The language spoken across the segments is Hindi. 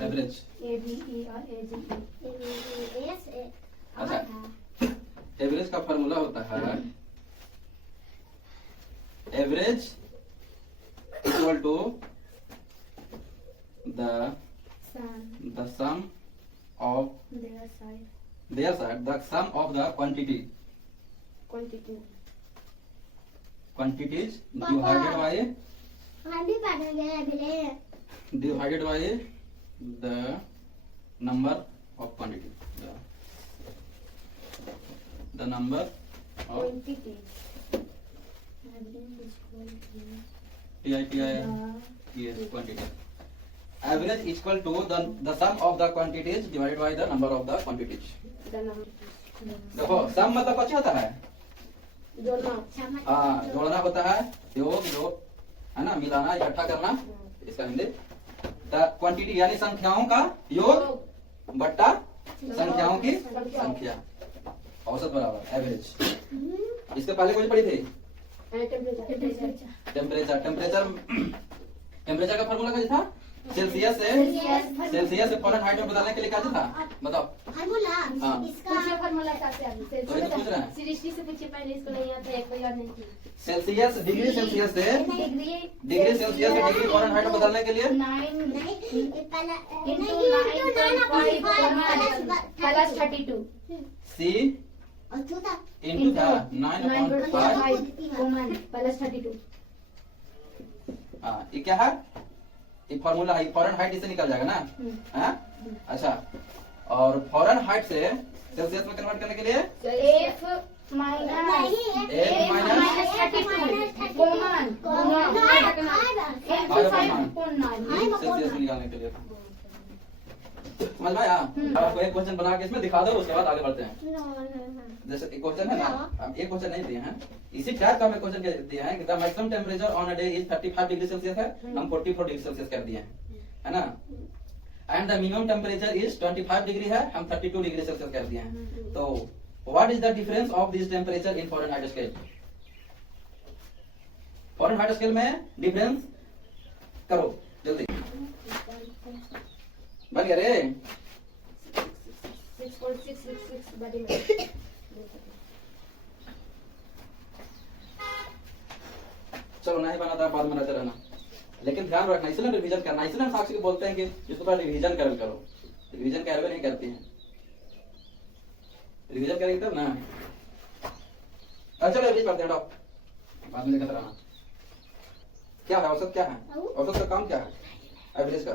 एवरेज। अच्छा, एवरेज का फॉर्मूला होता है average equal to the sum of their side, the sum of the quantities divided by the number of quantities, the number of quantity. Average is equal to the sum of the quantities divided by the number of the quantities. देखो सम मतलब क्या होता है? जोड़ना होता है, योग है ना, मिलाना, इकट्ठा करना, इसका हिंदी। क्वांटिटी यानी संख्याओं का योग बट्टा संख्याओं की संख्या, औसत बराबर एवरेज। इसके पहले कौन पढ़ी थी? टेम्परेचर। टेम्परेचर का फॉर्मूला क्या था? सेल्सियस से फ़ारेनहाइट में बदलने के लिए क्या था? बताओ फॉर्मूला। इसका फॉर्मूला कैसे आया? पूछ रहे हैं सृष्टि से पूछिए, पहले इसको नहीं आता है, कोई याद नहीं थी। सेल्सियस डिग्री सेल्सियस से डिग्री फ़ारेनहाइट में बदलने के लिए 9 सी इंटू था 9/5 ये क्या है? फॉर्मूला है, फ़ारेनहाइट इससे निकल जाएगा ना। हाँ अच्छा, और फ़ारेनहाइट से सेल्सियस में कन्वर्ट करने के लिए F माइनस 32 सेल्सियस में निकालने के लिए। समझ में आया? आपको एक क्वेश्चन बना के इसमें दिखा दो, उसके बाद आगे बढ़ते हैं। जैसे एक क्वेश्चन है ना, हम एक क्वेश्चन नहीं दिए हैं, इसी टाइप का हमें क्वेश्चन दिया है कि the maximum temperature on a day is 35 degree Celsius है, हम 44 डिग्री सेल्सियस कर दिए हैं, है ना। And the minimum temperature is 25 degree है, हम 32 डिग्री सेल्सियस कर दिए हैं। तो what is the difference of this temperature in Fahrenheit scale? Fahrenheit scale में डिफरेंस करो जल्दी। बन गया रे? 6.666 चलो नहीं बना था, बाद में रहते रहना, लेकिन ध्यान रखना इसलिए रिवीजन करना। इसलिए हम साक्षी को बोलते हैं कि जिसको पहले रिवीजन करो। रिवीजन कैरवे नहीं करती हैं, रिवीजन करेंगे तब ना। चलो एवरेज करते हैं, बाद में देखते रहना। क्या है औसत? क्या है औसत का काम? क्या है एवरेज का?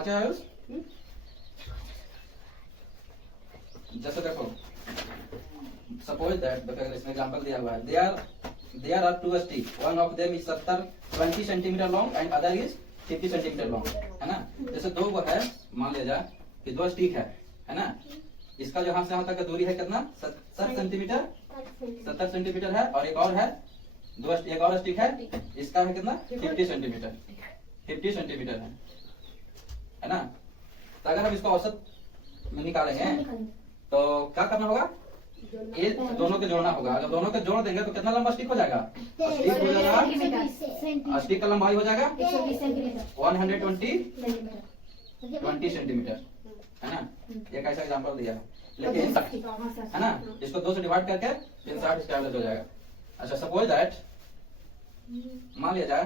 क्या है उस? जैसे देखो suppose that इसमें एग्जांपल दिया हुआ है, there are two sticks, one of them is 20 centimetre long and other is 50 centimetre long, है ना। जैसे दो वो है, मान लिया जाए कि दो स्टिक है ना, इसका जो यहाँ से यहाँ तक का दूरी है कितना? 70 सेंटीमीटर है, और एक और है, एक और स्टिक है, इसका है कितना? 50 सेंटीमीटर है ना। तो अगर हम इसको औसत में निकालेंगे तो क्या करना होगा? ये दोनों के जोड़ना होगा। अगर दोनों के जोड़ देंगे तो कितना लंबा स्टिक हो जाएगा? स्टिक का लंबाई हो जाएगा 120 सेंटीमीटर, है ना। एक ऐसा एग्जांपल दिया है, लेकिन है ना, इसको 2 से डिवाइड करके 60 स्टैब्लिश हो जाएगा। अच्छा, सपोज दैट मान लिया जाए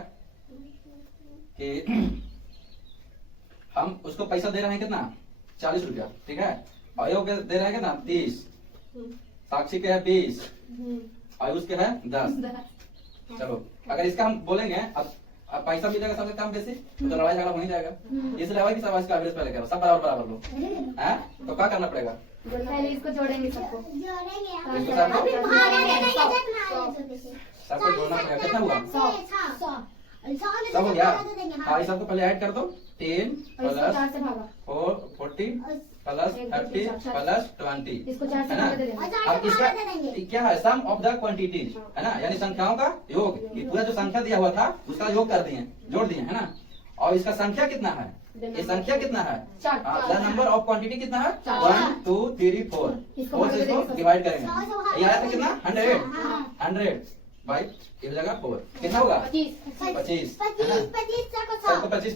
कि हम उसको पैसा दे रहे हैं कितना? 40 रुपया, ठीक है। आयोग के दे रहे हैं कितना? 30, साक्षी के है 20, आयुष के है 10। चलो अगर इसका हम बोलेंगे अब पैसा मिलेगा सबसे कम बेसी, तो लड़ाई झगड़ा हो ही जाएगा। इसलिए है कि सब इसका एवरेज पहले करो, सब बराबर लो, हैं? तो क्या करना पड़ेगा? पहले इसको जोड़ेंगे, सबको जोड़ना पड़ेगा। कितना हुआ? 100 हो गया। हाँ, सबको पहले ऐड कर दो। 10 प्लस 4 40 प्लस 30 प्लस 20, है ना। अब इसका क्या है? सम ऑफ द क्वांटिटीज, है ना, यानी संख्याओं का योग। ये पूरा जो संख्या दिया हुआ था उसका योग कर दिए, जोड़ दिए, है ना। और इसका संख्या कितना है? ये संख्या कितना है? द नंबर ऑफ क्वांटिटी कितना है? 1 2 3 4 से इसको डिवाइड करेंगे। ये आया था कितना? 100। बाई एक जगह 4 कितना होगा 25 25 सबको 25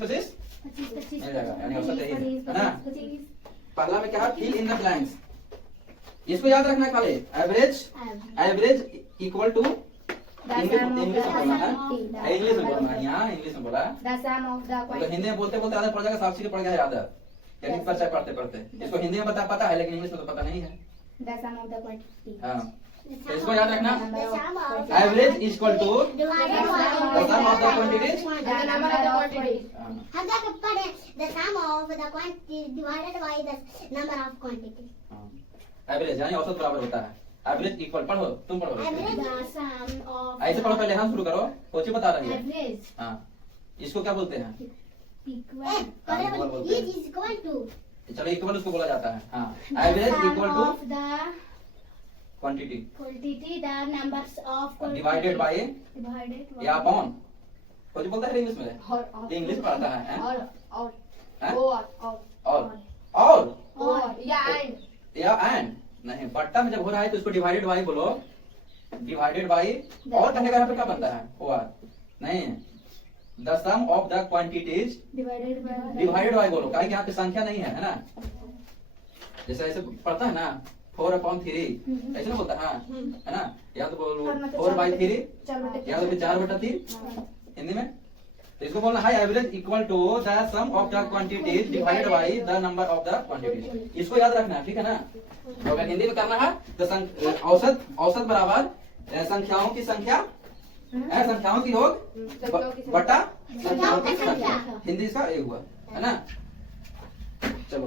मिल जाएगा, यानी औसत यही है ना। पहला में क्या फिल इन द ब्लैंक्स, इसको याद रखना है खाली। एवरेज इक्वल टू इंग्लिश में बोलना है, इंग्लिश में बोलना है, यहाँ इंग्लिश में बोला। तो हिंदी में बोलते बोलते आदत पड़ जाएगा, साक्षी को पड़ गया है आदत, टेक्निक पर पढ़ते पढ़ते। इसको हिंदी में पता है लेकिन इंग्लिश में तो पता नहीं है। हाँ तो इसको याद रखना, average equal to the sum of the quantities. हम जाकर पढ़े the sum of the quantity divided by the number of quantity. Average यानी औसत बराबर होता है, एवरेज इक्वल, पढ़ो तुम पढ़ो Average the sum of ऐसे पढ़ो, पहले हम शुरू करो, कोची बता रही है। एवरेज हाँ इसको क्या बोलते हैं, इक्वल ये is equal to चलो इक्वल उसको बोला जाता है। हाँ average equal to of the quantity quantity the numbers of divided by divided by या अपॉन, कुछ बोलता है इंग्लिश में, और इंग्लिश पढ़ता है हैं? और हैं? और और या एंड या एंड नहीं, बट्टा में जब हो रहा है तो इसको डिवाइडेड बाय बोलो, डिवाइडेड बाय और कहने का यहाँ पे क्या बनता है ओवर नहीं, the sum of the quantities divided by बोलो, काहे कि यहाँ पे संख्या नहीं है ना, जैसे ऐसे पढ़ता है ना 4/3 ऐसे ना बोलता है हाँ, है ना, या तो बोलो 4/3 या तो 4/3 हिंदी में। तो इसको बोलना है average equal to the sum of the quantities divided by the number of the quantities, इसको याद रखना है, ठीक है ना। तो अगर हिंदी में करना है तो औसत बराबर संख्याओं की संख्या, संख्याओं की योग बटा संख्याओं की संख्या, हिंदी इसका ये हुआ है ना। चलो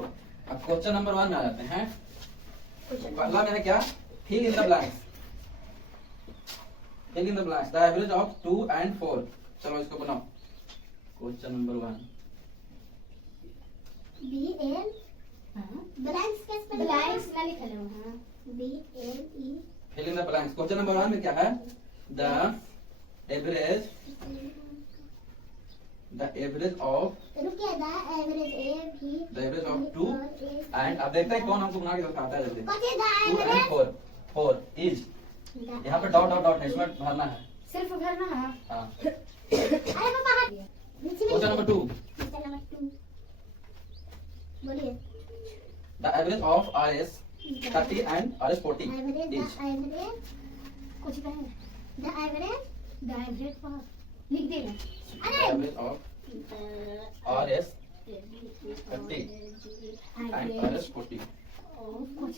अब क्वेश्चन नंबर 1 में आ जाते हैं। पहला में है क्या, fill in the blanks, fill in the blanks the average of 2 and 4। चलो इसको बनाओ, क्वेश्चन नंबर 1। BL blanks कैसे पढ़ेंगे? ब्लैंक्स ना लिखा लो हां BLE fill in the blanks, question number 1 में क्या है, द एवरेज ऑफ रुकिए द एवरेज ऑफ 2 एंड, अब देखते हैं कौन हमको बना के दिखाता है जल्दी। कौन सी द 2 and 4 इज, यहाँ पे डॉट डॉट डॉट है, इसमें भरना है। सिर्फ भरना है हाँ अरे पापा क्वेश्चन नंबर 2, बोलिए the average of RS 30 and RS 40 is, कुछ कहे द एवरेज पर लिख देना the average of RS 30 and RS 40। कुछ